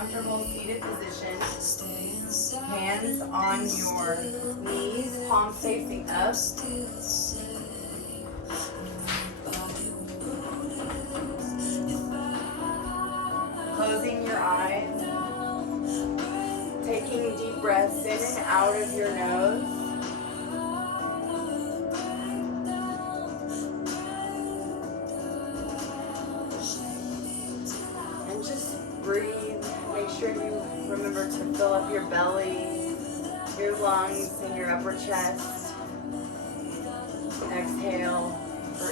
comfortable seated position. Hands on your knees, palms facing up. Closing your eyes. Taking deep breaths in and out of your nose. And just breathe. Make sure you remember to fill up your belly, your lungs, and your upper chest. Exhale for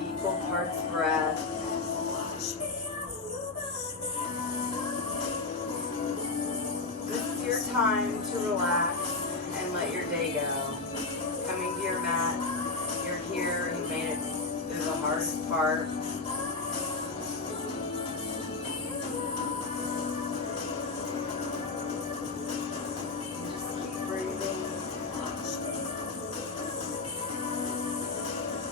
equal parts breath. This is your time to relax and let your day go. Coming to your mat, you're here, you made it through the hardest part.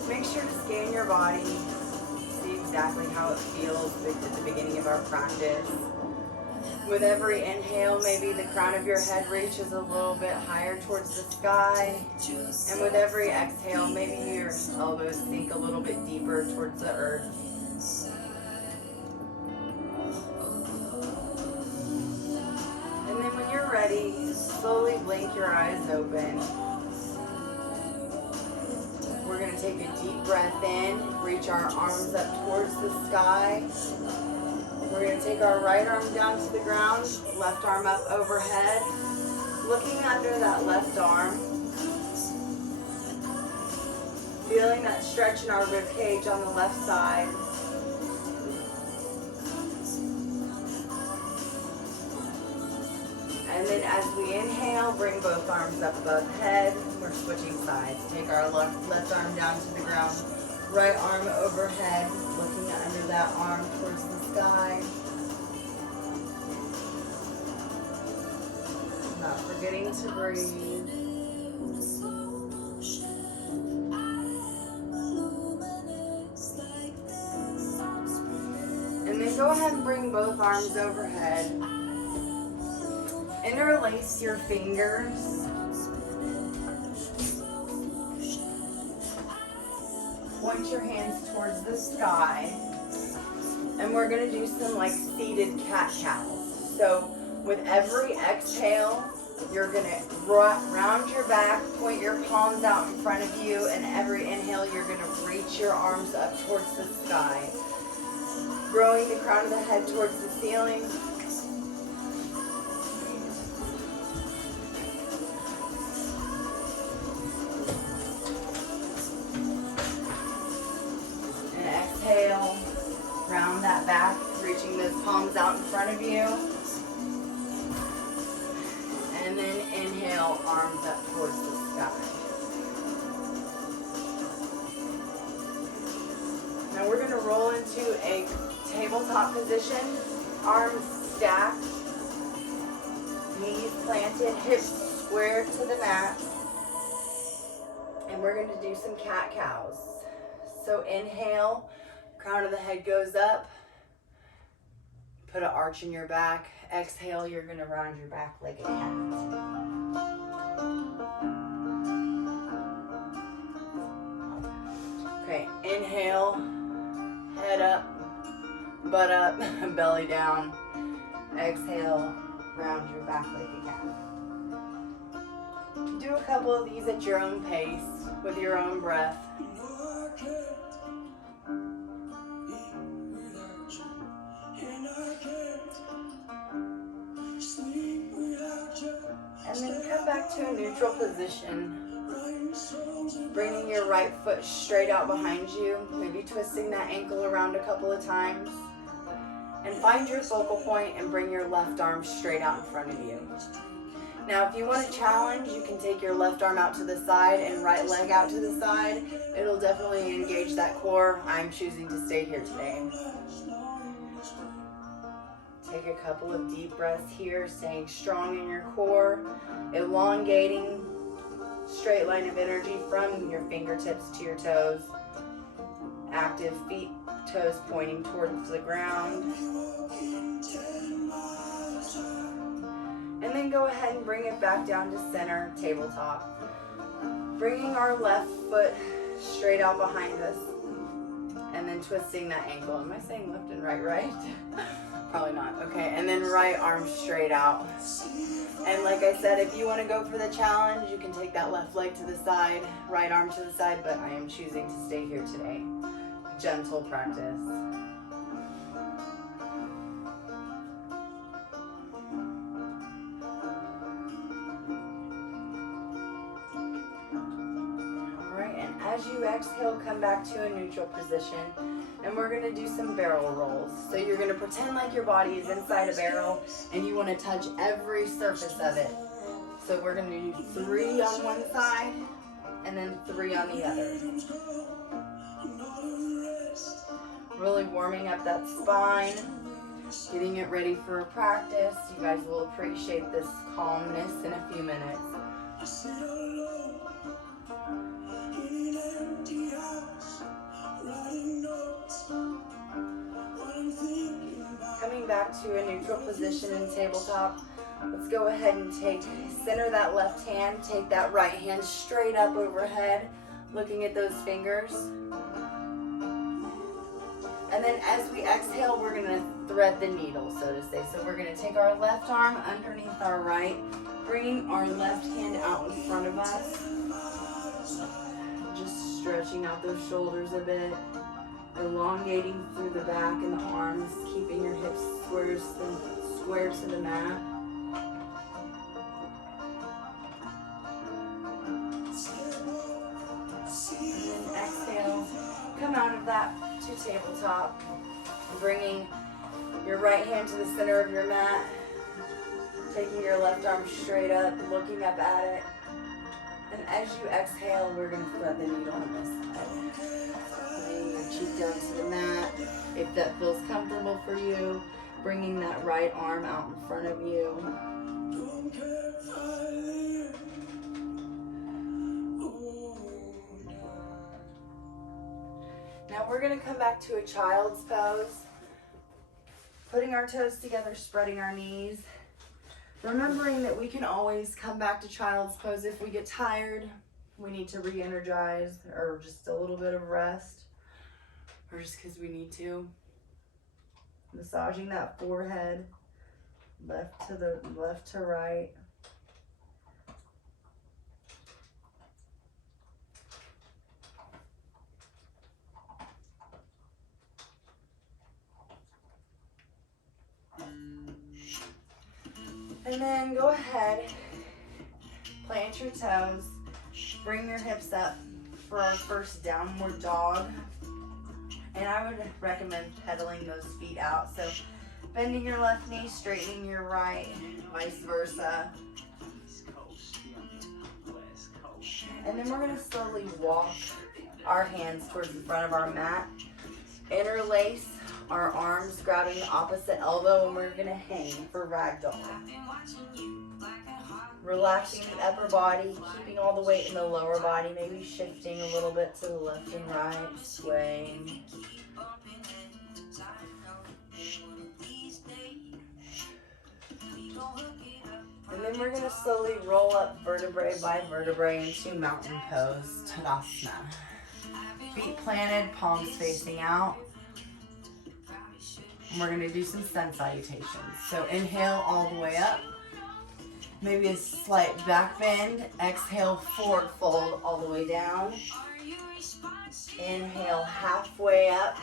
Make sure to scan your body, see exactly how it feels at the beginning of our practice. With every inhale, maybe the crown of your head reaches a little bit higher towards the sky. And with every exhale, maybe your elbows sink a little bit deeper towards the earth. And then when you're ready, slowly blink your eyes open. We're going to take a deep breath in, reach our arms up towards the sky. We're going to take our right arm down to the ground, left arm up overhead. Looking under that left arm. Feeling that stretch in our rib cage on the left side. And then as we inhale, bring both arms up above head. We're switching sides. Take our left arm down to the ground. Right arm overhead, looking under that arm towards the sky. Not forgetting to breathe. And then go ahead and bring both arms overhead. Interlace your fingers. Point your hands towards the sky. And we're going to do some like seated cat-cows. So with every exhale, you're going to round your back, point your palms out in front of you, and every inhale, you're going to reach your arms up towards the sky. Growing the crown of the head towards the ceiling. Exhale, round that back, reaching those palms out in front of you. And then inhale, arms up towards the sky. Now we're going to roll into a tabletop position, arms stacked, knees planted, hips square to the mat. And we're going to do some cat-cows. So inhale, crown of the head goes up, put an arch in your back. Exhale, you're going to round your back like a cat. Okay, inhale, head up, butt up, belly down. Exhale, round your back like a cat. Do a couple of these at your own pace, with your own breath. And then come back to a neutral position, bringing your right foot straight out behind you, maybe twisting that ankle around a couple of times. And find your focal point and bring your left arm straight out in front of you. Now, if you want a challenge, you can take your left arm out to the side and right leg out to the side. It'll definitely engage that core. I'm choosing to stay here today. Take a couple of deep breaths here, staying strong in your core, elongating, straight line of energy from your fingertips to your toes. Active feet, toes pointing towards the ground. And then go ahead and bring it back down to center, tabletop. Bringing our left foot straight out behind us. And then twisting that ankle. Am I saying left and right? Probably not. Okay, and then right arm straight out. And like I said, if you want to go for the challenge, you can take that left leg to the side, right arm to the side, but I am choosing to stay here today. Gentle practice. As you exhale, come back to a neutral position, and we're going to do some barrel rolls. So you're going to pretend like your body is inside a barrel and you want to touch every surface of it. So we're going to do 3 on one side and then 3 on the other. Really warming up that spine, getting it ready for a practice. You guys will appreciate this calmness in a few minutes. Coming back to a neutral position in tabletop, let's go ahead and center that left hand, take that right hand straight up overhead, looking at those fingers. And then as we exhale, we're going to thread the needle, so to say. So we're going to take our left arm underneath our right, bringing our left hand out in front of us. Just stretching out those shoulders a bit, elongating through the back and the arms, keeping your hips square to the mat. And then exhale, come out of that to tabletop, bringing your right hand to the center of your mat, taking your left arm straight up, looking up at it. And as you exhale, we're going to thread the needle on this side. Laying your cheek down to the mat. If that feels comfortable for you, bringing that right arm out in front of you. Now we're going to come back to a child's pose. Putting our toes together, spreading our knees. Remembering that we can always come back to child's pose if we get tired, we need to re-energize, or just a little bit of rest, or just because we need to. Massaging that forehead, left to right. And then go ahead, plant your toes, bring your hips up for our first downward dog. And I would recommend pedaling those feet out. So bending your left knee, straightening your right, vice versa. And then we're going to slowly walk our hands towards the front of our mat. Interlace our arms, grabbing the opposite elbow, and we're going to hang for ragdoll. Relaxing the upper body, keeping all the weight in the lower body, maybe shifting a little bit to the left and right, swaying. And then we're going to slowly roll up vertebrae by vertebrae into mountain pose, Tadasana. Feet planted, palms facing out. And we're going to do some sun salutations. So inhale all the way up. Maybe a slight back bend. Exhale, forward fold all the way down. Inhale, halfway up.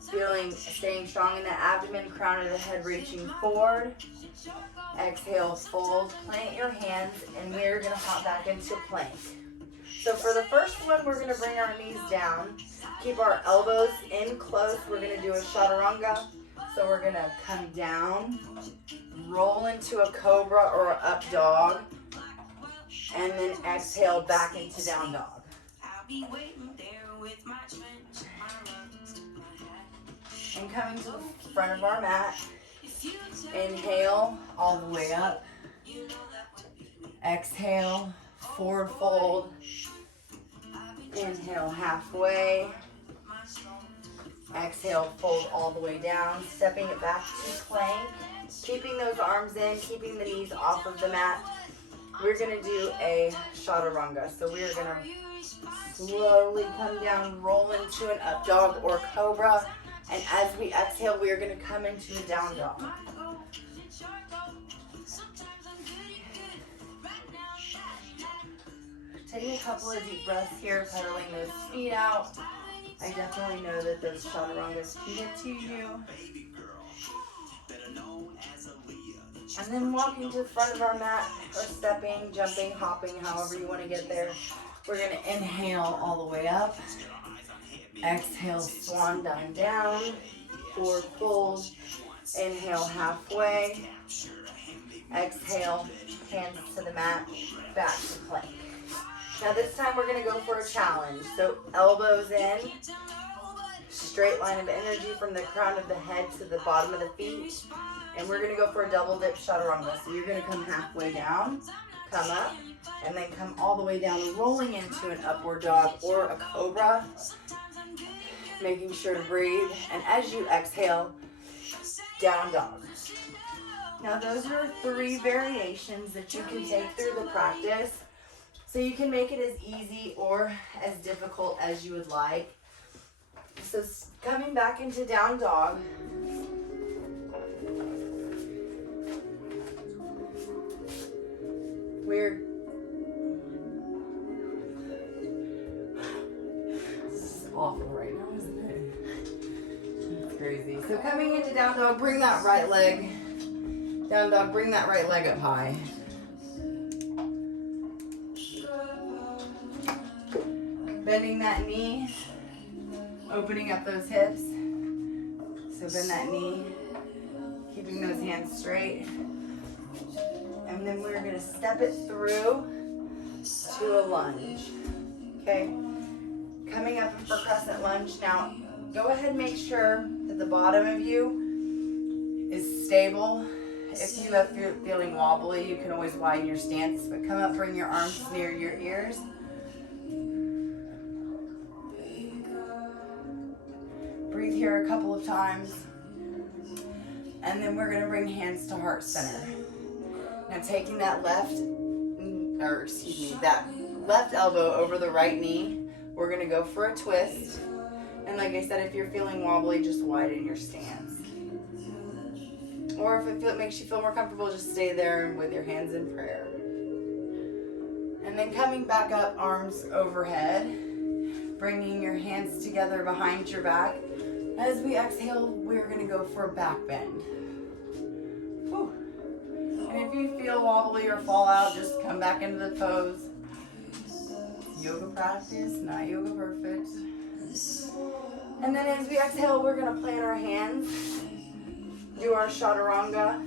Staying strong in the abdomen, crown of the head reaching forward. Exhale, fold, plant your hands, and we're going to hop back into plank. So for the first one, we're going to bring our knees down. Keep our elbows in close. We're going to do a chaturanga. So we're going to come down, roll into a cobra or up dog, and then exhale back into down dog. And coming to the front of our mat, inhale all the way up. Exhale, forward fold. Inhale halfway. Exhale, fold all the way down, stepping it back to plank. Keeping those arms in, keeping the knees off of the mat. We're gonna do a chaturanga. So we're gonna slowly come down, roll into an up dog or cobra. And as we exhale, we are gonna come into a down dog. Taking a couple of deep breaths here, pedaling those feet out. I definitely know that those chaturangas can get to you. And then walking to the front of our mat, or stepping, jumping, hopping, however you want to get there. We're going to inhale all the way up. Exhale, swan dive down. Forward fold. Inhale halfway. Exhale, hands to the mat, back to plank. Now this time we're going to go for a challenge. So elbows in, straight line of energy from the crown of the head to the bottom of the feet. And we're going to go for a double dip chaturanga. So you're going to come halfway down, come up, and then come all the way down, rolling into an upward dog or a cobra. Making sure to breathe. And as you exhale, down dog. Now those are 3 variations that you can take through the practice. So you can make it as easy or as difficult as you would like. So coming back into down dog. This is awful right now, isn't it? It's crazy. So coming into down dog, bring that right leg. Down dog, bring that right leg up high. Bending that knee, opening up those hips. So bend that knee, keeping those hands straight. And then we're gonna step it through to a lunge. Okay, coming up for crescent lunge. Now, go ahead and make sure that the bottom of you is stable. If you're feeling wobbly, you can always widen your stance, but come up, bring your arms near your ears. Breathe here a couple of times. And then we're gonna bring hands to heart center. Now taking that left elbow over the right knee, we're gonna go for a twist. And like I said, if you're feeling wobbly, just widen your stance. Or if it makes you feel more comfortable, just stay there with your hands in prayer. And then coming back up, arms overhead, bringing your hands together behind your back. As we exhale, we're gonna go for a back bend. Whew. And if you feel wobbly or fall out, just come back into the pose. Yoga practice, not yoga perfect. And then as we exhale, we're gonna plant our hands, do our chaturanga,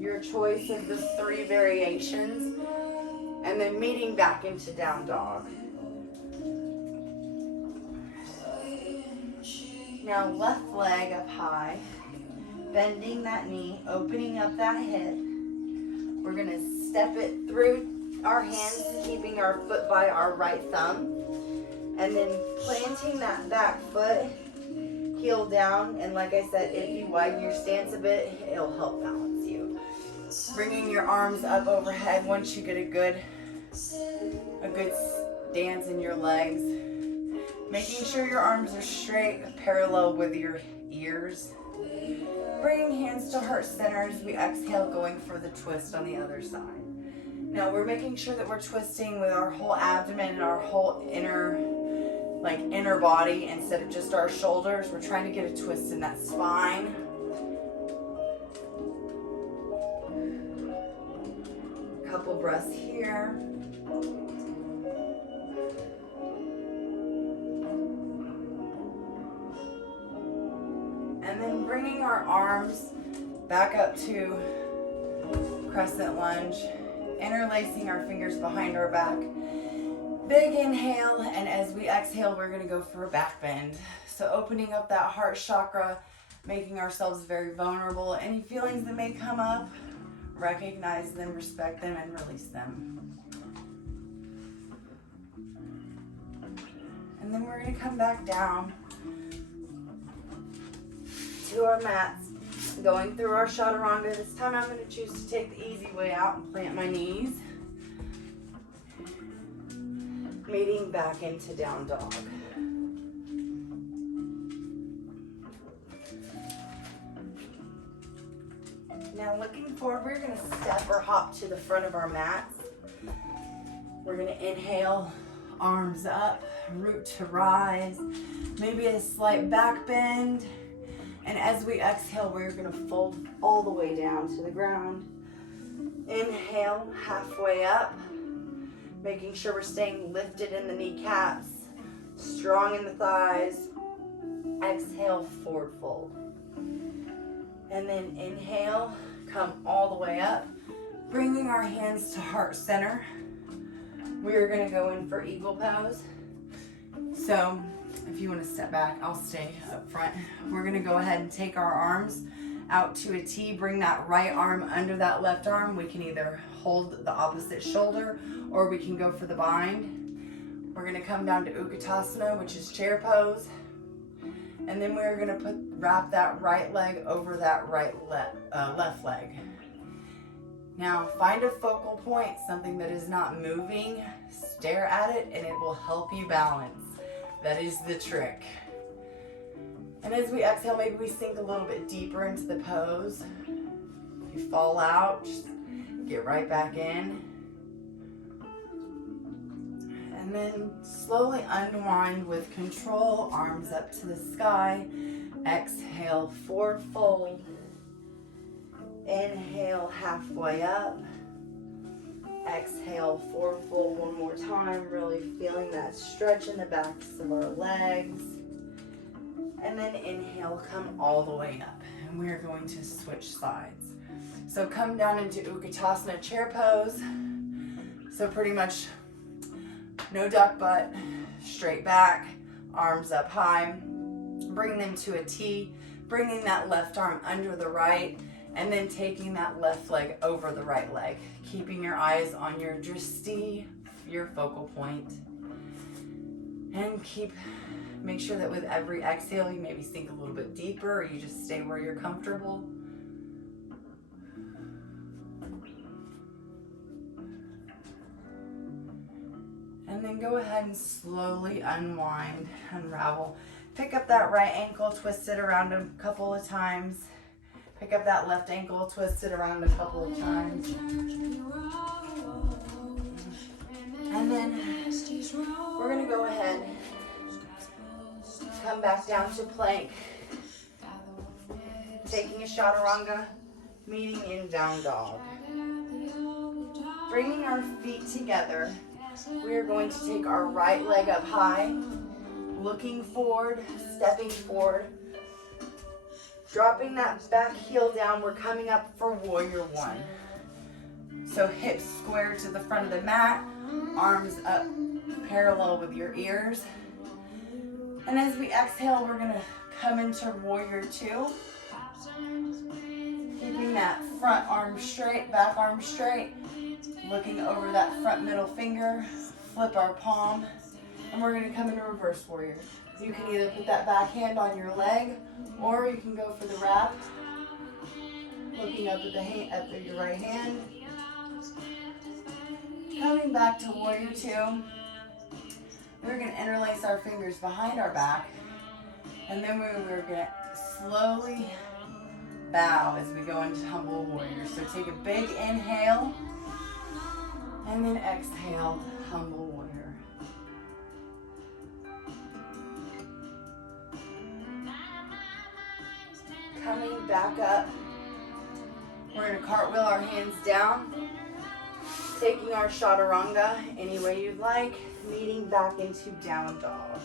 your choice of the 3 variations, and then meeting back into down dog. Now left leg up high, bending that knee, opening up that hip. We're gonna step it through our hands, keeping our foot by our right thumb, and then planting that back foot, heel down, and like I said, if you widen your stance a bit, it'll help balance you. Bringing your arms up overhead once you get a good stance in your legs. Making sure your arms are straight, parallel with your ears. Bringing hands to heart center as we exhale, going for the twist on the other side. Now we're making sure that we're twisting with our whole abdomen and our whole inner body instead of just our shoulders. We're trying to get a twist in that spine. A couple breaths here. And then bringing our arms back up to crescent lunge, interlacing our fingers behind our back. Big inhale, and as we exhale, we're gonna go for a back bend. So opening up that heart chakra, making ourselves very vulnerable. Any feelings that may come up, recognize them, respect them, and release them. And then we're gonna come back down to our mats. Going through our chaturanga. This time I'm going to choose to take the easy way out and plant my knees. Meeting back into down dog. Now looking forward, we're going to step or hop to the front of our mats. We're going to inhale, arms up, root to rise, maybe a slight back bend. And as we exhale, we're going to fold all the way down to the ground. Inhale, halfway up, making sure we're staying lifted in the kneecaps, strong in the thighs. Exhale, forward fold. And then inhale, come all the way up, bringing our hands to heart center. We are going to go in for eagle pose. So if you want to step back, I'll stay up front. We're going to go ahead and take our arms out to a T. Bring that right arm under that left arm. We can either hold the opposite shoulder or we can go for the bind. We're going to come down to Utkatasana, which is chair pose. And then we're going to wrap that right leg over that left leg. Now find a focal point, something that is not moving. Stare at it and it will help you balance. That is the trick. And as we exhale, maybe we sink a little bit deeper into the pose. If you fall out, just get right back in. And then slowly unwind with control, arms up to the sky. Exhale, forward fold. Inhale, halfway up. Exhale, forward fold one more time, really feeling that stretch in the backs of our legs. And then inhale, come all the way up. And we are going to switch sides. So come down into Utkatasana chair pose. So pretty much no duck butt, straight back, arms up high. Bring them to a T, bringing that left arm under the right, and then taking that left leg over the right leg. Keeping your eyes on your drishti, your focal point. And make sure that with every exhale, you maybe sink a little bit deeper or you just stay where you're comfortable. And then go ahead and slowly unwind, unravel. Pick up that right ankle, twist it around a couple of times. Pick up that left ankle, twist it around a couple of times. And then we're going to go ahead, come back down to plank. Taking a chaturanga, meeting in down dog. Bringing our feet together, we are going to take our right leg up high, looking forward, stepping forward. Dropping that back heel down, we're coming up for warrior one. So hips square to the front of the mat, arms up parallel with your ears. And as we exhale, we're gonna come into warrior two. Keeping that front arm straight, back arm straight. Looking over that front middle finger, flip our palm, and we're gonna come into reverse warrior. You can either put that back hand on your leg, or you can go for the wrap. Looking up at your right hand. Coming back to warrior two. We're going to interlace our fingers behind our back. And then we're going to slowly bow as we go into humble warrior. So take a big inhale. And then exhale, humble warrior. Coming back up, we're going to cartwheel our hands down, taking our chaturanga any way you'd like, meeting back into down dog.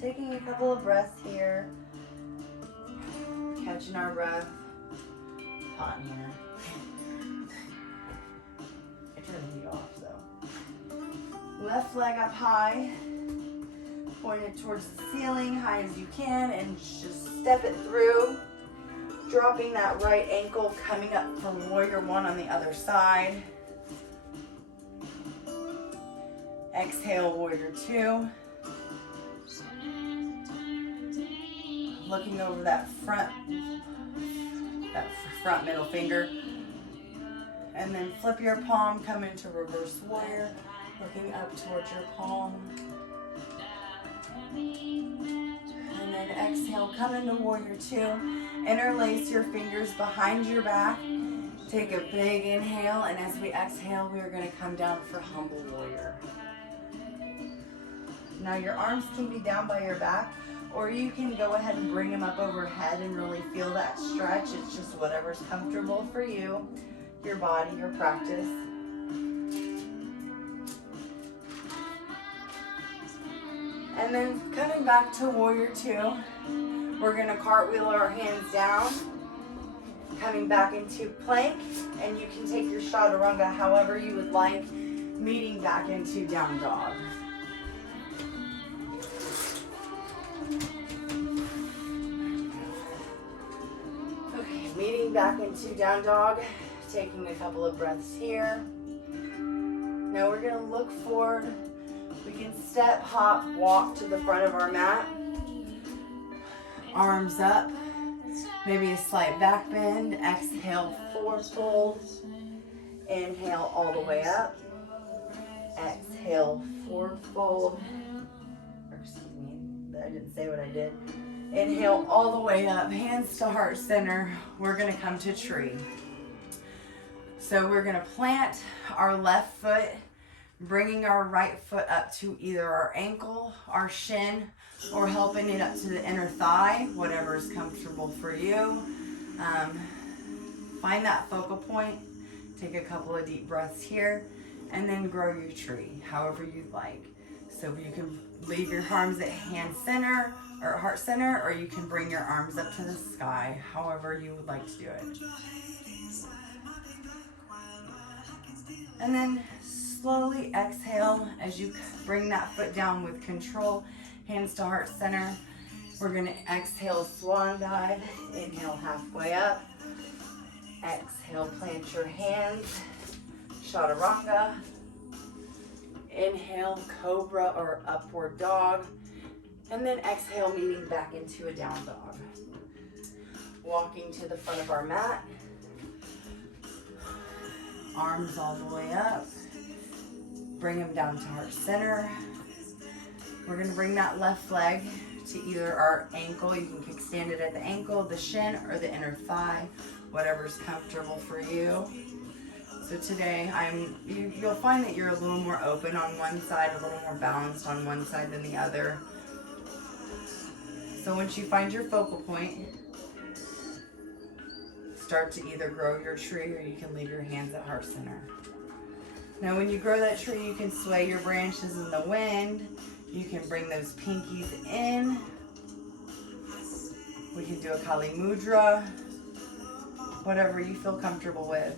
Taking a couple of breaths here, catching our breath. Hot in here. I turned the heat off, so. Left leg up high. Pointed towards the ceiling, high as you can, and just step it through. Dropping that right ankle, coming up for warrior one on the other side. Exhale, warrior two. looking over that front middle finger. And then flip your palm, come into reverse warrior, looking up towards your palm. And then exhale, come into warrior two. Interlace your fingers behind your back. Take a big inhale, and as we exhale, we are going to come down for humble warrior. Now your arms can be down by your back, or you can go ahead and bring them up overhead and really feel that stretch. It's just whatever's comfortable for you, your body, your practice. And then coming back to warrior two, we're going to cartwheel our hands down, coming back into plank, and you can take your chaturanga however you would like, meeting back into down dog. Okay, meeting back into down dog, taking a couple of breaths here. Now we're going to look forward. We can step, hop, walk to the front of our mat. Arms up, maybe a slight back bend. Exhale, forward fold. Inhale all the way up. Exhale, forward fold. Excuse me, I didn't say what I did. Inhale all the way up, hands to heart center. We're gonna come to tree. So we're gonna plant our left foot, bringing our right foot up to either our ankle, our shin, or helping it up to the inner thigh, whatever is comfortable for you. Find that focal point, take a couple of deep breaths here, and then grow your tree, however you'd like. So you can leave your arms at hand center, or heart center, or you can bring your arms up to the sky, however you would like to do it. And then slowly exhale as you bring that foot down with control, hands to heart center. We're gonna exhale, swan dive. Inhale, halfway up. Exhale, plant your hands, chaturanga. Inhale, cobra or upward dog. And then exhale, meeting back into a down dog. Walking to the front of our mat. Arms all the way up. Bring them down to heart center. We're going to bring that left leg to either our ankle. You can kickstand it at the ankle, the shin, or the inner thigh, whatever's comfortable for you. So today, you'll find that you're a little more open on one side, a little more balanced on one side than the other. So once you find your focal point, start to either grow your tree or you can leave your hands at heart center. Now when you grow that tree, you can sway your branches in the wind. You can bring those pinkies in. We can do a Kali Mudra, whatever you feel comfortable with.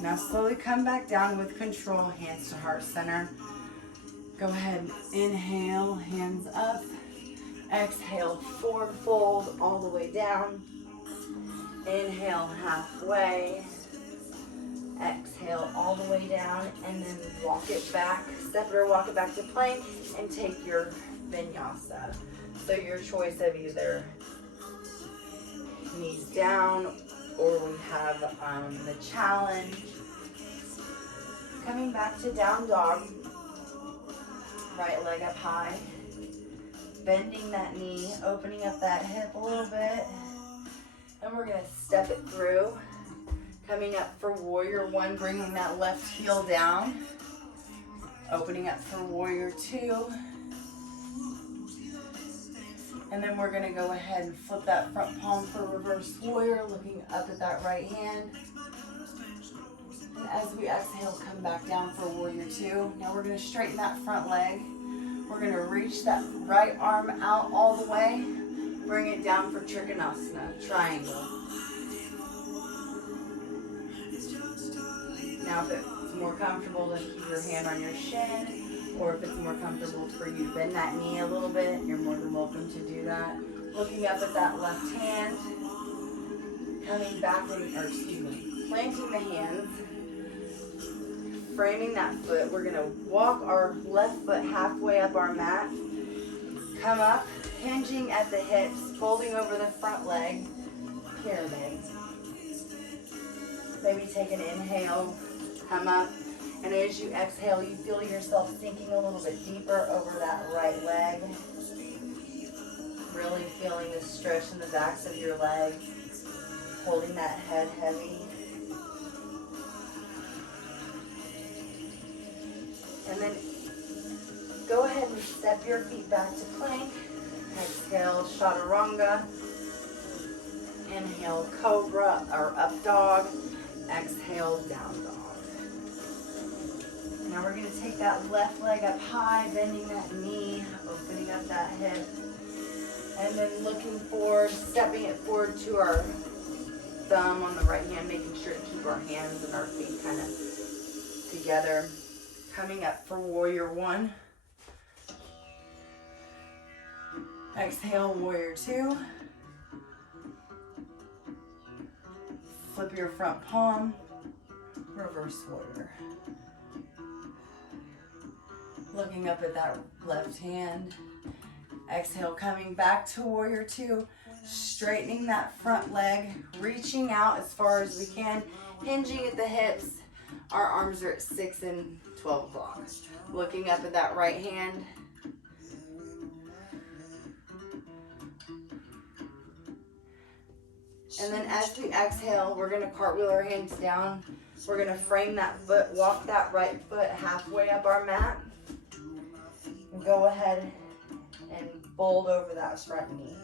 Now slowly come back down with control, hands to heart center. Go ahead, inhale, hands up. Exhale, forward fold all the way down. Inhale, halfway. Exhale all the way down, and then walk it back. Step it or walk it back to plank and take your vinyasa. So your choice of either knees down, or we have the challenge. Coming back to down dog. Right leg up high. Bending that knee, opening up that hip a little bit. And we're gonna step it through. Coming up for warrior one, bringing that left heel down. Opening up for warrior two. And then we're gonna go ahead and flip that front palm for reverse warrior, looking up at that right hand. And as we exhale, come back down for warrior two. Now we're gonna straighten that front leg. We're gonna reach that right arm out all the way. Bring it down for Trikonasana, triangle. Now if it's more comfortable to keep your hand on your shin, or if it's more comfortable for you to bend that knee a little bit, you're more than welcome to do that. Looking up at that left hand, coming back, planting the hands, framing that foot. We're gonna walk our left foot halfway up our mat, Come up, hinging at the hips, folding over the front leg, pyramid. Maybe take an inhale, come up, and as you exhale, you feel yourself sinking a little bit deeper over that right leg. Really feeling the stretch in the backs of your legs, holding that head heavy. And then go ahead and step your feet back to plank. Exhale, chaturanga. Inhale, cobra or up dog. Exhale, down dog. Now we're going to take that left leg up high, bending that knee, opening up that hip. And then looking forward, stepping it forward to our thumb on the right hand, making sure to keep our hands and our feet kind of together. Coming up for warrior one. Exhale, warrior two. Flip your front palm, reverse warrior. Looking up at that left hand. Exhale, coming back to warrior two, straightening that front leg, reaching out as far as we can, hinging at the hips. Our arms are at 6 and 12 o'clock. Looking up at that right hand. And then as we exhale, we're going to cartwheel our hands down. We're going to frame that foot, walk that right foot halfway up our mat. And go ahead and fold over that front knee.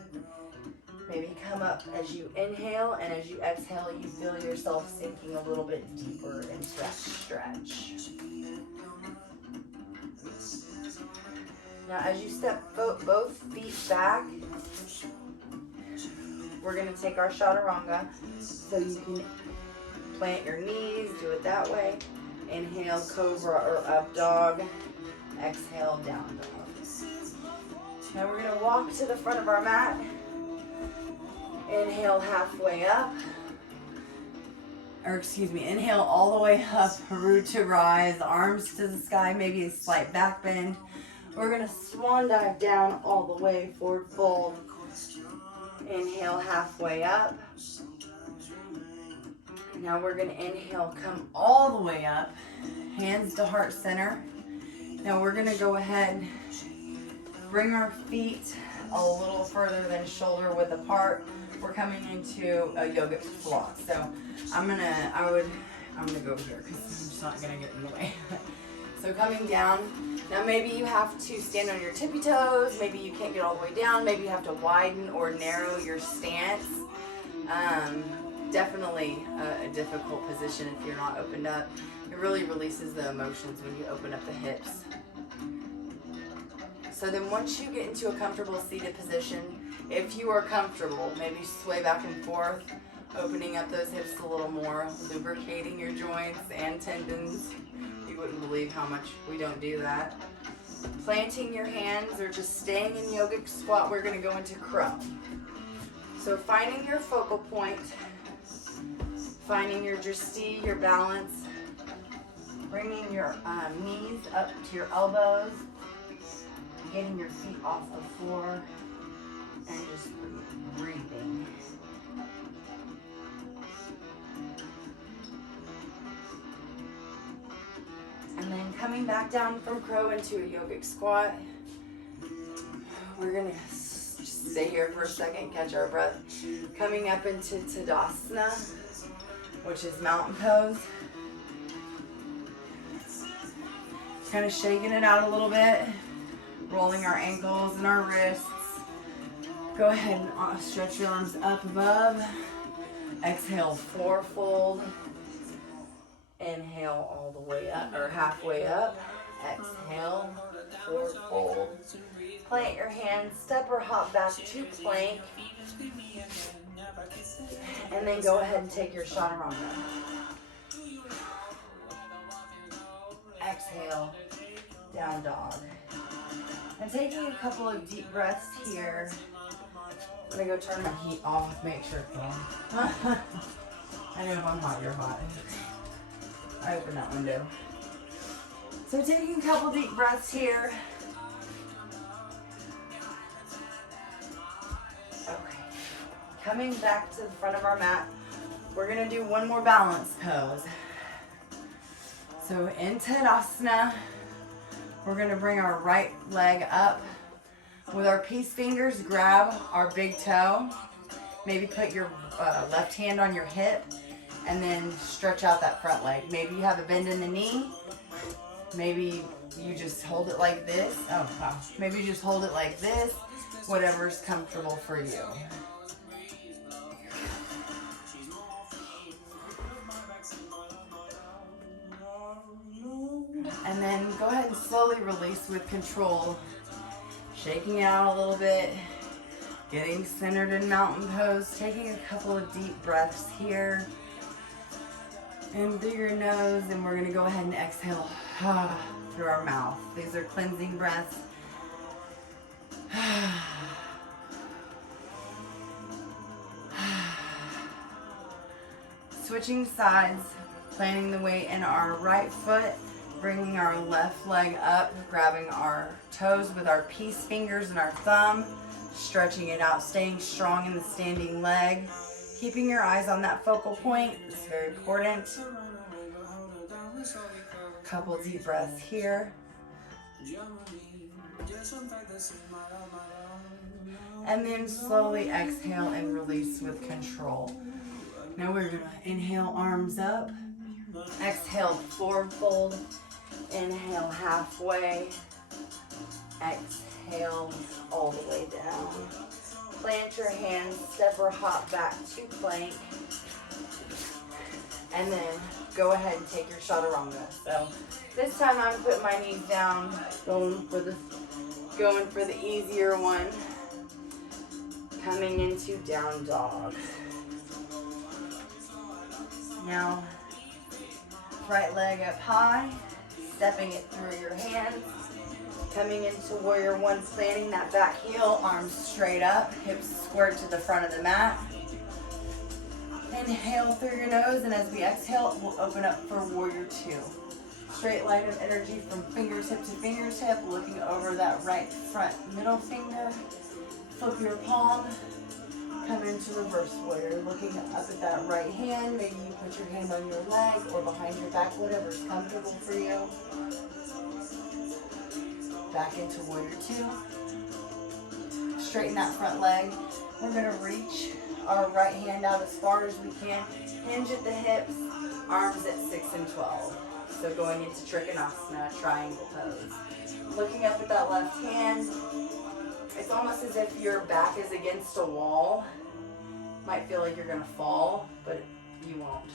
Maybe come up as you inhale, and as you exhale, you feel yourself sinking a little bit deeper into that stretch. Now as you step both feet back, we're going to take our chaturanga. So you can plant your knees, do it that way. Inhale, cobra or up dog. Exhale, down dog. Now we're going to walk to the front of our mat. Inhale halfway up. Inhale all the way up, root to rise, arms to the sky, maybe a slight back bend. We're going to swan dive down all the way, forward fold. Inhale halfway up. Now we're going to inhale, come all the way up, hands to heart center. Now we're going to go ahead, bring our feet a little further than shoulder width apart. We're coming into a yogic squat. So I'm gonna go here because I'm just not gonna get in the way. So coming down. Now maybe you have to stand on your tippy toes. Maybe you can't get all the way down. Maybe you have to widen or narrow your stance. Definitely a difficult position if you're not opened up. It really releases the emotions when you open up the hips. So then once you get into a comfortable seated position, if you are comfortable, maybe sway back and forth, opening up those hips a little more, lubricating your joints and tendons. You wouldn't believe how much we don't do that. Planting your hands or just staying in yogic squat, we're going to go into crow. So finding your focal point, finding your drishti, your balance, bringing your knees up to your elbows, getting your feet off the floor, and just breathing. And then coming back down from crow into a yogic squat. We're gonna just stay here for a second, catch our breath. Coming up into Tadasana, which is mountain pose. Kind of shaking it out a little bit, rolling our ankles and our wrists. Go ahead and stretch your arms up above. Exhale, floor fold. Inhale all the way up, or halfway up. Exhale, floor fold. Plant your hands, step or hop back to plank. And then go ahead and take your chaturanga. Exhale, down dog. And taking a couple of deep breaths here. I'm gonna go turn the heat off, make sure it's on. I know if I'm hot, you're hot. I open that window. So taking a couple deep breaths here. coming back to the front of our mat, we're gonna do one more balance pose. So in Tadasana, we're gonna bring our right leg up. With our peace fingers, grab our big toe. Maybe put your left hand on your hip and then stretch out that front leg. Maybe you have a bend in the knee. Maybe you just hold it like this. Oh, wow. Maybe you just hold it like this. Whatever's comfortable for you. And then go ahead and slowly release with control. Shaking out a little bit. Getting centered in mountain pose. Taking a couple of deep breaths here. In through your nose, and we're gonna go ahead and exhale through our mouth. These are cleansing breaths. Switching sides, planting the weight in our right foot, bringing our left leg up, grabbing our toes with our peace fingers and our thumb, stretching it out, staying strong in the standing leg. Keeping your eyes on that focal point is very important. Couple deep breaths here. And then slowly exhale and release with control. Now we're gonna inhale, arms up. Exhale, forward fold. Inhale, halfway. Exhale, all the way down. Plant your hands, step or hop back to plank. And then go ahead and take your chaturanga. So this time I'm putting my knees down, going for the easier one. Coming into down dog. Now, right leg up high, stepping it through your hands. Coming into warrior one, planting that back heel, arms straight up, hips squared to the front of the mat. Inhale through your nose, and as we exhale, we'll open up for warrior two. Straight line of energy from fingertip to fingertip, looking over that right front middle finger. Flip your palm, come into reverse warrior, looking up at that right hand. Maybe you put your hand on your leg or behind your back, whatever's comfortable for you. Back into warrior two. Straighten that front leg. We're gonna reach our right hand out as far as we can. Hinge at the hips, arms at 6 and 12. So going into Trikonasana, triangle pose. Looking up at that left hand. It's almost as if your back is against a wall. Might feel like you're gonna fall, but you won't.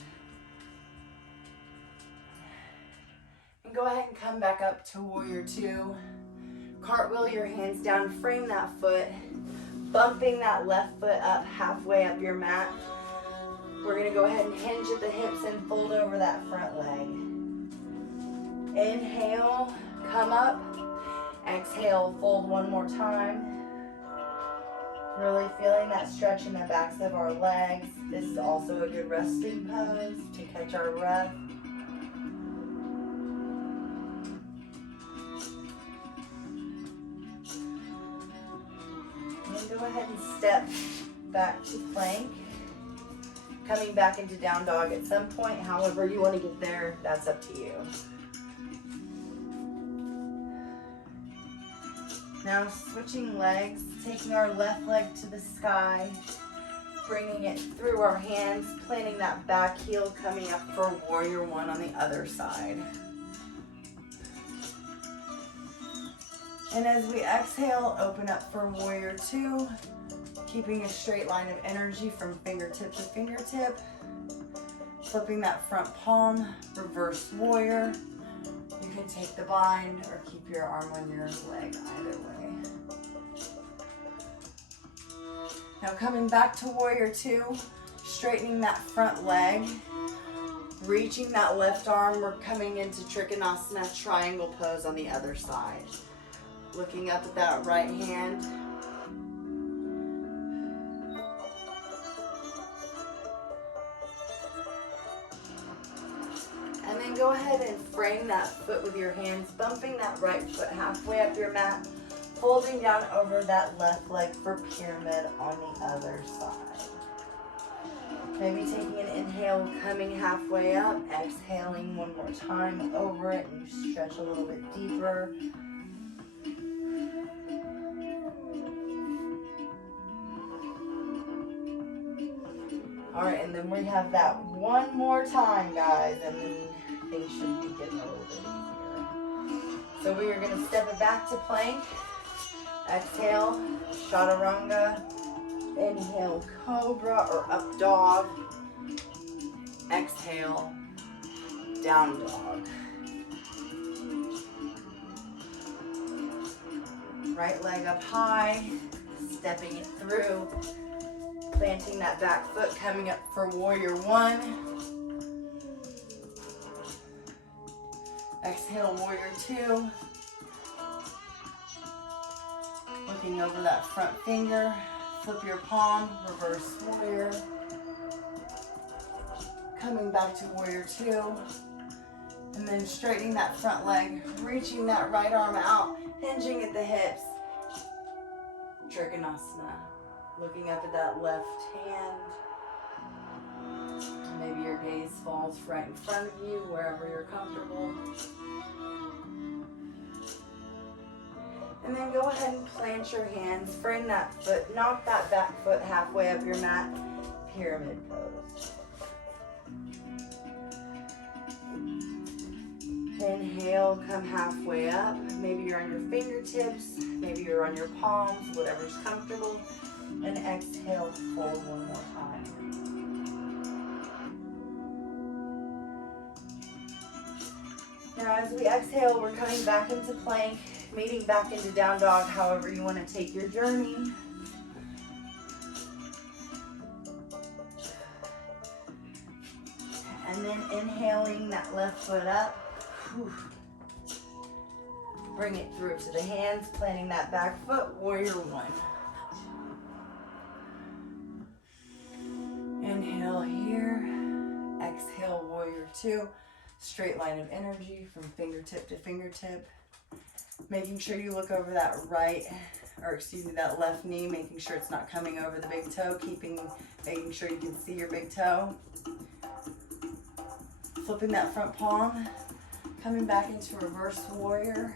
And go ahead and come back up to warrior two. Cartwheel your hands down, frame that foot, bumping that left foot up halfway up your mat. We're gonna go ahead and hinge at the hips and fold over that front leg. Inhale, come up. Exhale, fold one more time. Really feeling that stretch in the backs of our legs. This is also a good resting pose to catch our breath. Go ahead and step back to plank. Coming back into down dog at some point. However you want to get there, that's up to you. Now switching legs, taking our left leg to the sky, bringing it through our hands, planting that back heel, coming up for warrior one on the other side. And as we exhale, open up for warrior two, keeping a straight line of energy from fingertip to fingertip. Flipping that front palm, reverse warrior. You can take the bind or keep your arm on your leg, either way. Now coming back to warrior two, straightening that front leg, reaching that left arm. We're coming into Trikonasana, triangle pose on the other side. Looking up at that right hand. And then go ahead and frame that foot with your hands, bumping that right foot halfway up your mat, folding down over that left leg for pyramid on the other side. Maybe taking an inhale, coming halfway up, exhaling one more time over it, and you stretch a little bit deeper. All right, and then we have that one more time, guys, and then things should be getting a little bit easier. So we are gonna step it back to plank. Exhale, chaturanga. Inhale, cobra or up dog. Exhale, down dog. Right leg up high, stepping it through. Planting that back foot, coming up for warrior one. Exhale, warrior two. Looking over that front finger. Flip your palm, reverse warrior. Coming back to warrior two. And then straightening that front leg, reaching that right arm out, hinging at the hips. Trikonasana. Looking up at that left hand. Maybe your gaze falls right in front of you, wherever you're comfortable. And then go ahead and plant your hands, frame that foot, knock that back foot halfway up your mat, pyramid pose. Inhale, come halfway up. Maybe you're on your fingertips, maybe you're on your palms, whatever's comfortable. And exhale, fold one more time. Now as we exhale, we're coming back into plank, meeting back into down dog, however you want to take your journey. And then inhaling that left foot up. Whew. Bring it through to the hands, planting that back foot, warrior one. Inhale here, exhale, warrior two. Straight line of energy from fingertip to fingertip. Making sure you look over that that left knee, making sure it's not coming over the big toe, making sure you can see your big toe. Flipping that front palm, coming back into reverse warrior.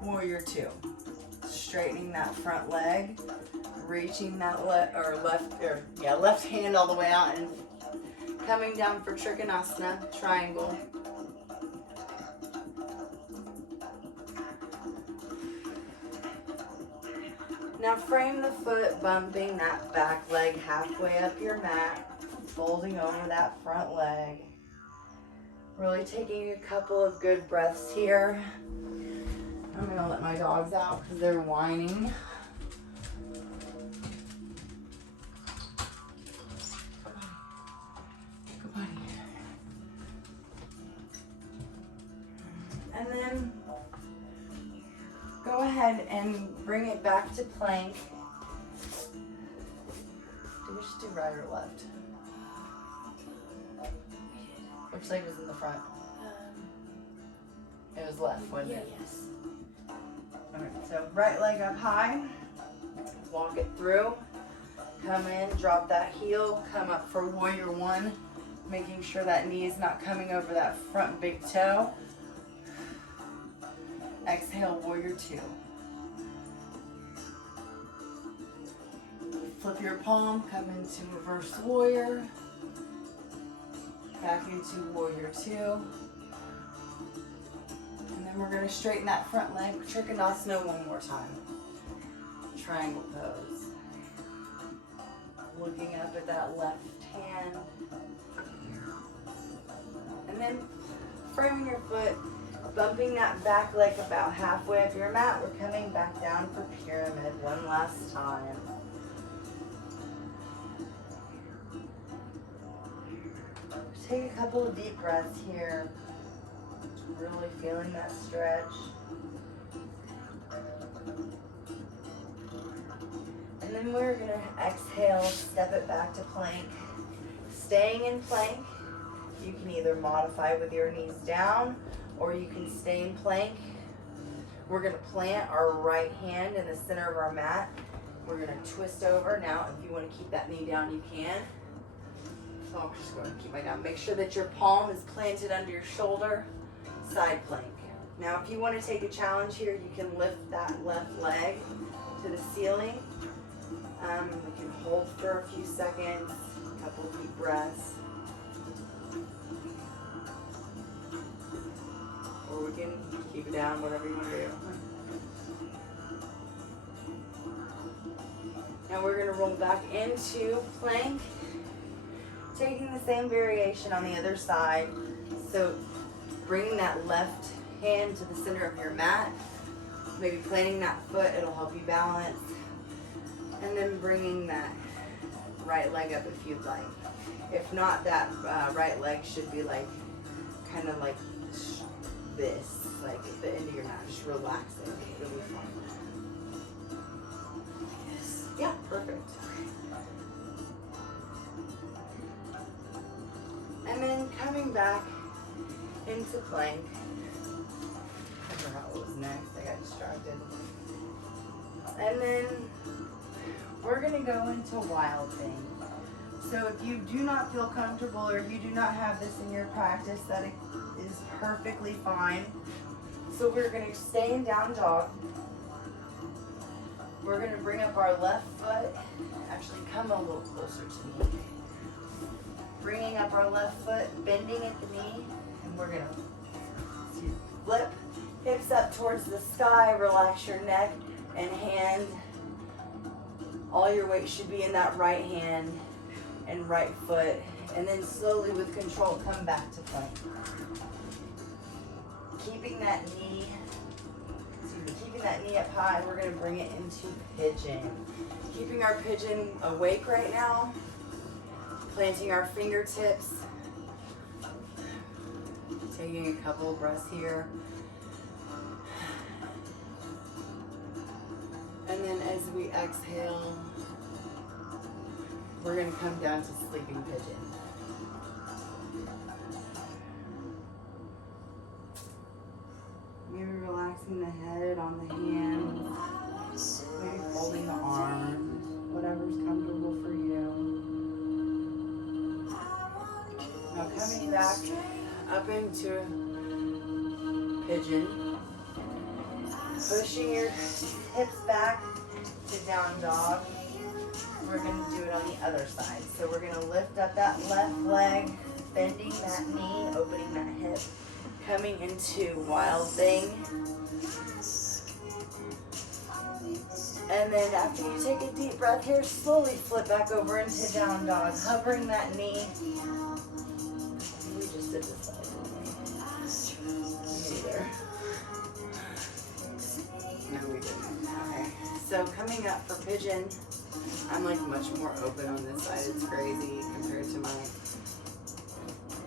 Warrior two. Straightening that front leg, reaching that left hand all the way out and coming down for Trikonasana, triangle. Now frame the foot, bumping that back leg halfway up your mat, folding over that front leg. Really taking a couple of good breaths here. I'm gonna let my dogs out because they're whining. Come on. And then go ahead and bring it back to plank. Do we just do right or left? Which leg was in the front? It was left, wasn't it? Yes. Alright, so right leg up high, walk it through, come in, drop that heel, come up for warrior one, making sure that knee is not coming over that front big toe. Exhale, warrior two. Flip your palm, come into reverse warrior, back into warrior two. And then we're going to straighten that front leg, Trikonasana one more time. Triangle pose. Looking up at that left hand. And then framing your foot, bumping that back leg about halfway up your mat. We're coming back down for pyramid one last time. Take a couple of deep breaths here. Really feeling that stretch. And then we're going to exhale, step it back to plank. Staying in plank, you can either modify with your knees down or you can stay in plank. We're going to plant our right hand in the center of our mat We're gonna twist over. Now, if you wanna keep that knee down, you can. So I'm just gonna keep my down. Make sure that your palm is planted under your shoulder, side plank. Now, if you wanna take a challenge here, you can lift that left leg to the ceiling. We can hold for a few seconds, a couple deep breaths. Or we can keep it down, whatever you want to do. Now we're going to roll back into plank, taking the same variation on the other side. So bringing that left hand to the center of your mat, maybe planting that foot, it'll help you balance. And then bringing that right leg up if you'd like. If not, that right leg should be like, kind of like this, like at the end of your mat, just relaxing. It'll be fun. Yes. Yeah, perfect. And then coming back into plank. I forgot what was next. I got distracted. And then we're gonna go into wild thing. So if you do not feel comfortable or you do not have this in your practice, that is perfectly fine. So we're gonna stay in down dog. We're gonna bring up our left foot. Actually, come a little closer to me. Bringing up our left foot, bending at the knee, and we're gonna flip hips up towards the sky, relax your neck and hand. All your weight should be in that right hand and right foot, and then slowly with control come back to plank. Keeping that knee up high, we're gonna bring it into pigeon. Keeping our pigeon awake right now, planting our fingertips, taking a couple of breaths here. And then as we exhale, we're going to come down to sleeping pigeon. Maybe relaxing the head on the hands, maybe folding the arms, whatever's comfortable for you. Now coming back up into pigeon. Pushing your hips back to down dog. We're going to do it on the other side. So we're going to lift up that left leg, bending that knee, opening that hip, coming into wild thing. And then after you take a deep breath here, slowly flip back over into down dog, hovering that knee. We just did this side, didn't we? Neither. No, we didn't. Okay. So coming up for pigeon, I'm like much more open on this side. It's crazy compared to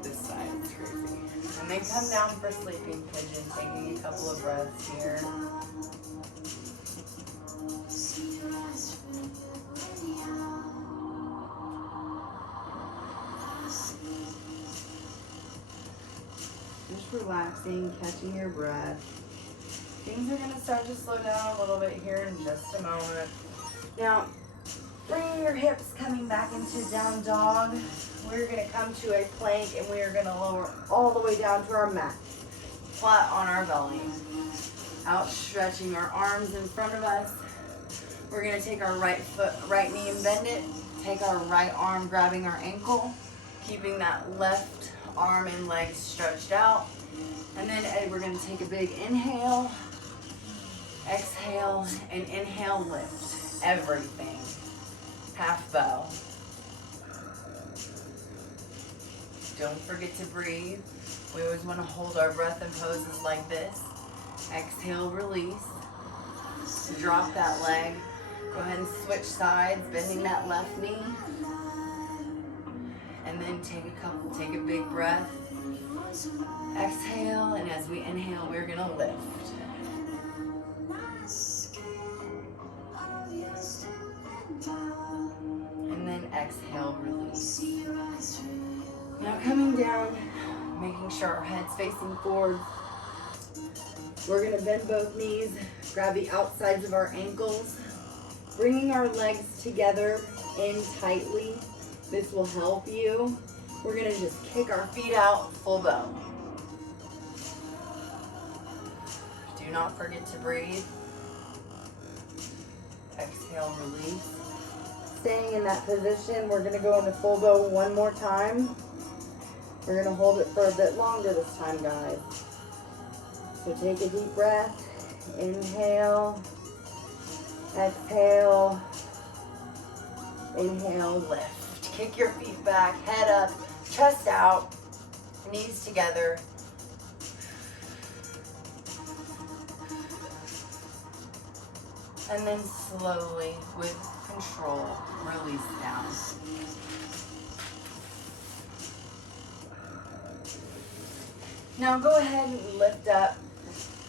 this side. It's crazy. And then come down for sleeping pigeon, taking a couple of breaths here. Just relaxing, catching your breath. Things are going to start to slow down a little bit here in just a moment. Now, bringing your hips coming back into down dog, we're going to come to a plank and we are going to lower all the way down to our mat, flat on our belly. Outstretching our arms in front of us. We're going to take our right foot, right knee and bend it. Take our right arm grabbing our ankle, keeping that left arm and leg stretched out. And then we're going to take a big inhale, exhale, and inhale, lift everything. Half bow. Don't forget to breathe. We always want to hold our breath in poses like this. Exhale, release. Drop that leg. Go ahead and switch sides, bending that left knee. And then take a big breath. Exhale, and as we inhale, we're gonna lift. And then exhale, release. Now coming down, making sure our head's facing forward. We're gonna bend both knees, grab the outsides of our ankles, Bringing our legs together in tightly. This will help you. We're gonna just kick our feet out, full bow. Do not forget to breathe. Exhale, release. Staying in that position, we're gonna go into full bow one more time. We're gonna hold it for a bit longer this time, guys. So take a deep breath. Inhale. Exhale. Inhale, lift. Kick your feet back, head up, chest out, knees together. And then slowly, with control, release down. Now go ahead and lift up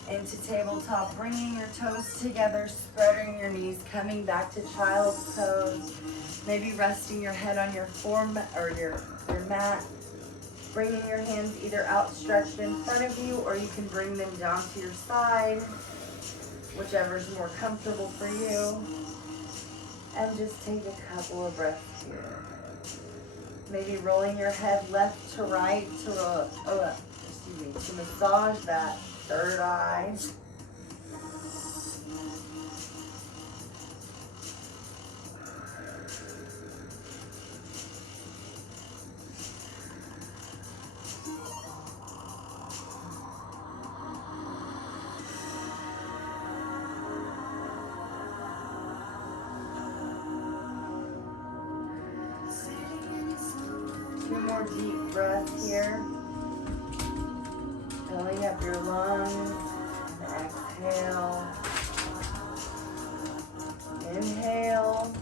into tabletop, bringing your toes together, spreading your knees, coming back to child's pose. Maybe resting your head on your form or your mat. Bringing your hands either outstretched in front of you, or you can bring them down to your side, whichever is more comfortable for you. And just take a couple of breaths here. Maybe rolling your head left to right to massage that third eye. Two more deep breaths here. Filling up your lungs. And exhale. Inhale.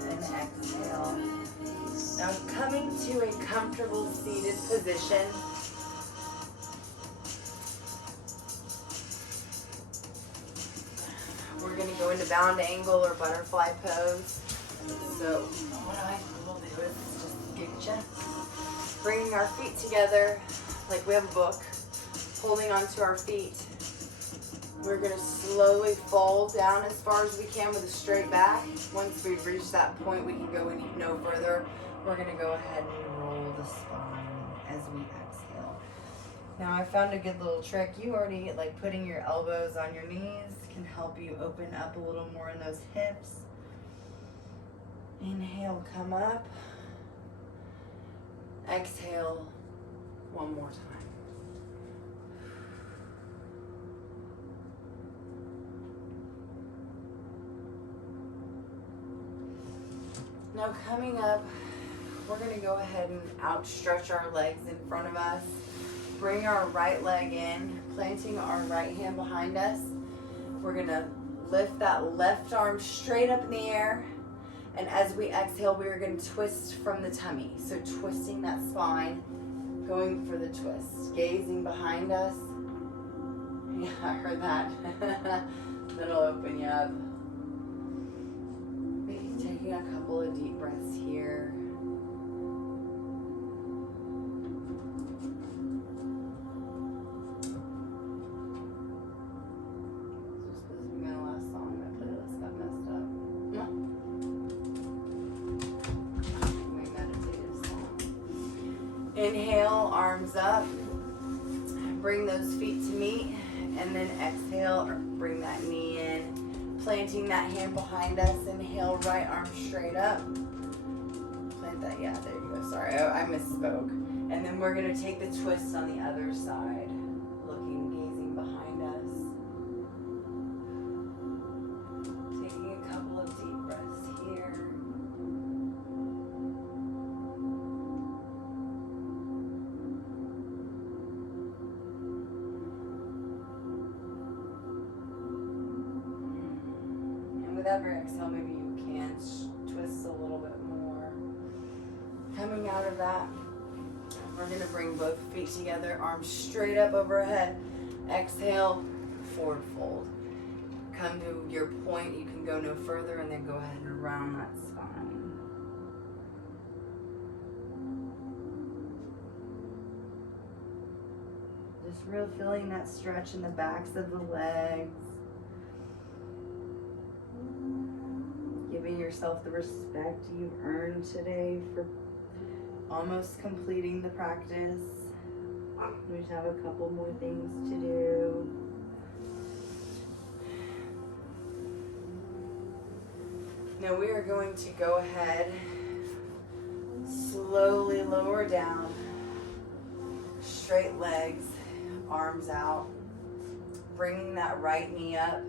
And exhale. Now coming to a comfortable seated position. We're going to go into bound angle or butterfly pose. So what I will do is just get you. Bringing our feet together like we have a book. Holding onto our feet. We're going to slowly fold down as far as we can with a straight back. Once we've reached that point, we can go any no further. We're going to go ahead and roll the spine as we exhale. Now I found a good little trick. You already like putting your elbows on your knees can help you open up a little more in those hips. Inhale, come up. Exhale one more time. Now coming up, we're going to go ahead and outstretch our legs in front of us. Bring our right leg in, planting our right hand behind us. We're going to lift that left arm straight up in the air. And as we exhale, we are going to twist from the tummy. So twisting that spine, going for the twist. Gazing behind us. Yeah, I heard that. That'll open you up. Taking a couple of deep breaths here. Just because we got last song, my playlist got messed up. My meditative song. Inhale, arms up. Bring those feet to meet. And then exhale, or bring that knee in. Planting that hand behind us. Inhale, right arm straight up. Plant that, yeah, there you go. Sorry, I misspoke. And then we're going to take the twist on the other side. Looking, gazing behind us. Taking a couple of deep breaths here. With every exhale, maybe you can twist a little bit more. Coming out of that, we're going to bring both feet together, arms straight up overhead. Exhale, forward fold. Come to your point, you can go no further, and then go ahead and round that spine. Just real feeling that stretch in the backs of the legs. yourself the respect you've earned today for almost completing the practice. We just have a couple more things to do. Now we are going to go ahead, slowly lower down, straight legs, arms out, bringing that right knee up,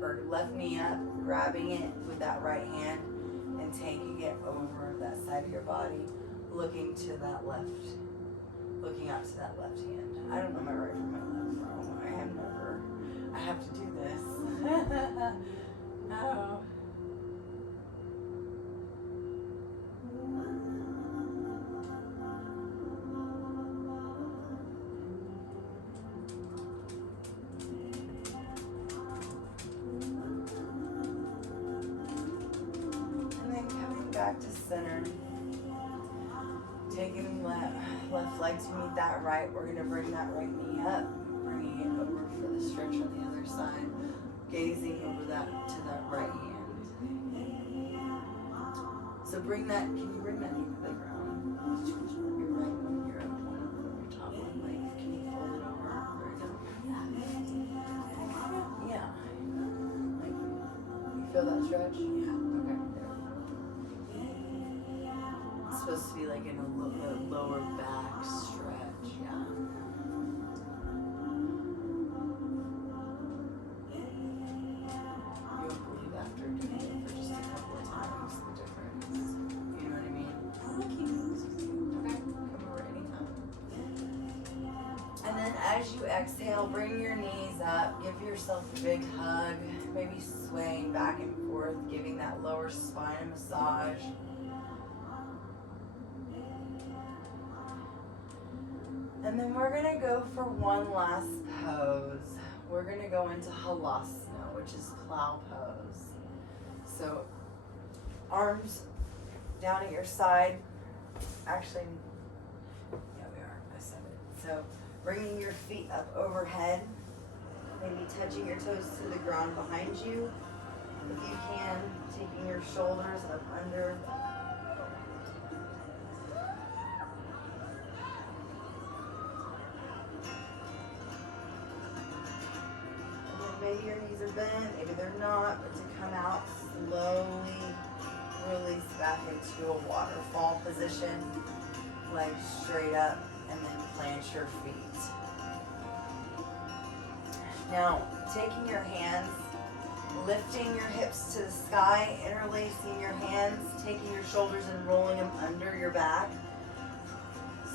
or left knee up, grabbing it with that right hand and taking it over that side of your body, looking to that left, looking out to that left hand. I don't know my right from my left, bro. I have to do this. Oh. Back to center. Taking left leg to meet that right. We're going to bring that right knee up, bringing it over for the stretch on the other side, gazing over that to that right hand. So bring that, can you bring that knee to the ground? Your right one, your up one, your top one leg. Can you fold it over? There you go. Yeah. Like, you feel that stretch? Yeah. Okay. Supposed to be like in a lower back stretch, yeah. You won't believe after doing it for just a couple of times the difference. You know what I mean? Okay, come over anytime. And then as you exhale, bring your knees up, give yourself a big hug, maybe swaying back and forth, giving that lower spine a massage. And then we're gonna go for one last pose. We're gonna go into Halasana, which is plow pose. So arms down at your side. Actually, yeah, we are. I said it. So bringing your feet up overhead, maybe touching your toes to the ground behind you. If you can, taking your shoulders up under. Maybe your knees are bent, maybe they're not, but to come out slowly, release back into a waterfall position, legs straight up, and then plant your feet. Now, taking your hands, lifting your hips to the sky, interlacing your hands, taking your shoulders and rolling them under your back.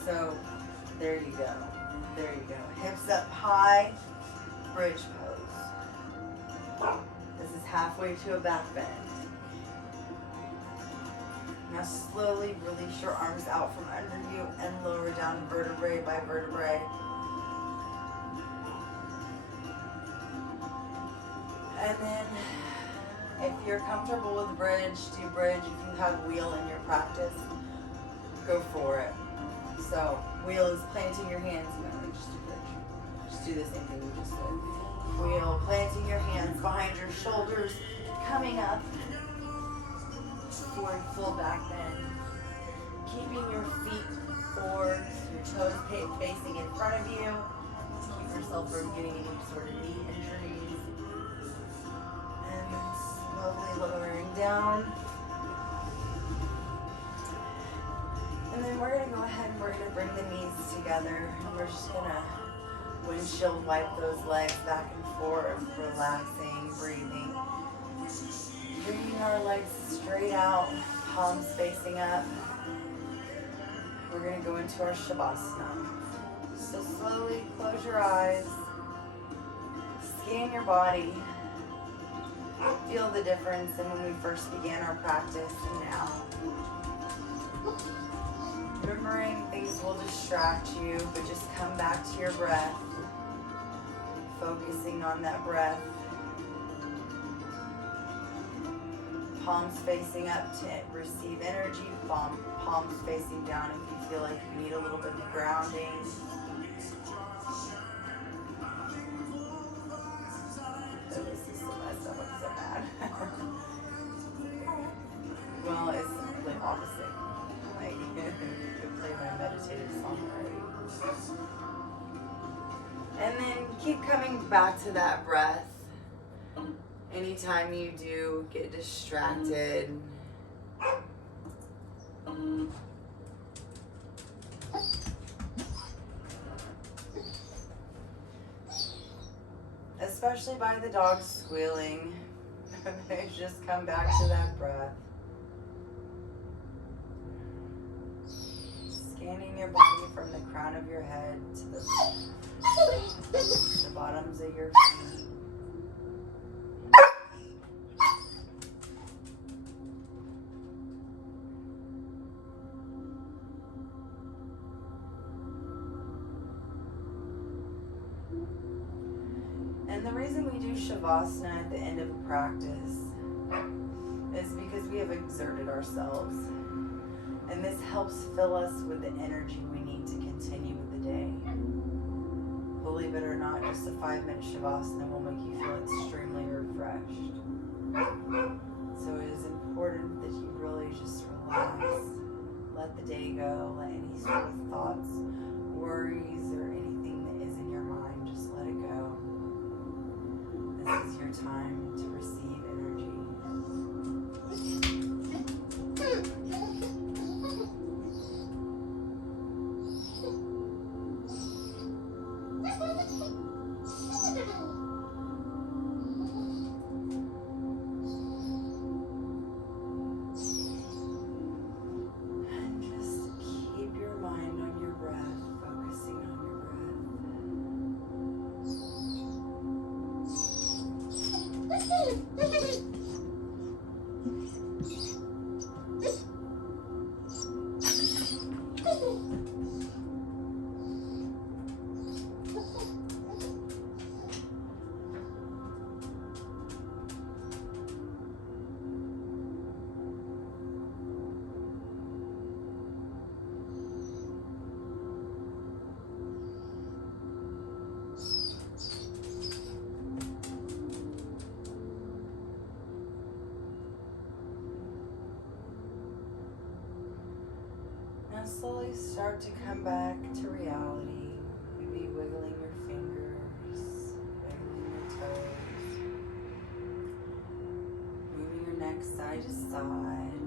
So, there you go. There you go. Hips up high, bridge pose. This is halfway to a back bend. Now slowly release your arms out from under you and lower down vertebrae by vertebrae. And then if you're comfortable with bridge, do bridge. If you have wheel in your practice, go for it. So wheel is planting your hands. No, just do bridge. Just do the same thing we just did. Wheel, planting your hands behind your shoulders, coming up for a full back bend. Keeping your feet forward, your toes facing in front of you. Keep yourself from getting any sort of knee injuries. And then slowly lowering down. And then we're going to go ahead and we're going to bring the knees together. And we're just going to windshield wipe those legs back and forth, relaxing, breathing. Bringing our legs straight out, palms facing up. We're going to go into our Shavasana. So slowly close your eyes, scan your body, feel the difference in when we first began our practice and now. Remembering things will distract you, but just come back to your breath. Focusing on that breath. Palms facing up to receive energy. Palms facing down if you feel like you need a little bit of grounding. Oh, this is so messed up. I'm so mad. meditative song already. And then keep coming back to that breath. Anytime you do get distracted, especially by the dog squealing, just come back to that breath. Scanning your body from the crown of your head to the bottoms of your feet. And the reason we do Shavasana at the end of a practice is because we have exerted ourselves. And this helps fill us with the energy we need to continue with the day. Believe it or not, just a 5-minute Shavasana will make you feel extremely refreshed. So it is important that you really just relax, let the day go, let any sort of thoughts, worries, or anything that is in your mind, just let it go. This is your time to receive energy. Now slowly start to come back to reality. Maybe wiggling your fingers, wiggling your toes, moving your neck side to side,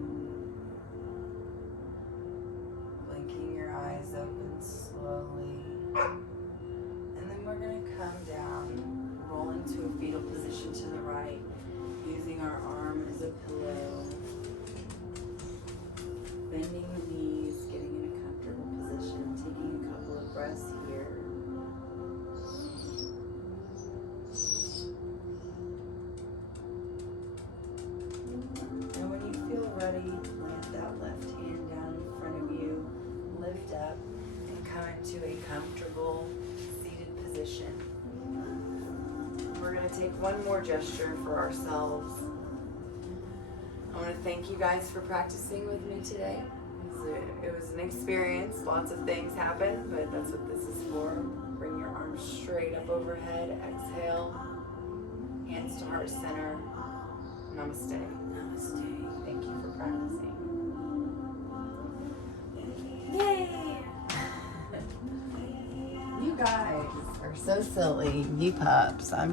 blinking your eyes open slowly. And then we're going to come down, rolling to a fetal position to the right, using our arm as a pillow. Bending the knees, getting in a comfortable position, taking a couple of breaths here. And when you feel ready, plant that left hand down in front of you, lift up, and come into a comfortable seated position. We're going to take one more gesture for ourselves. I want to thank you guys for practicing with me today. It was an experience. Lots of things happen, but that's what this is for. Bring your arms straight up overhead. Exhale. Hands to heart center. Namaste. Namaste. Thank you for practicing. Yay! You guys are so silly. You pups. I'm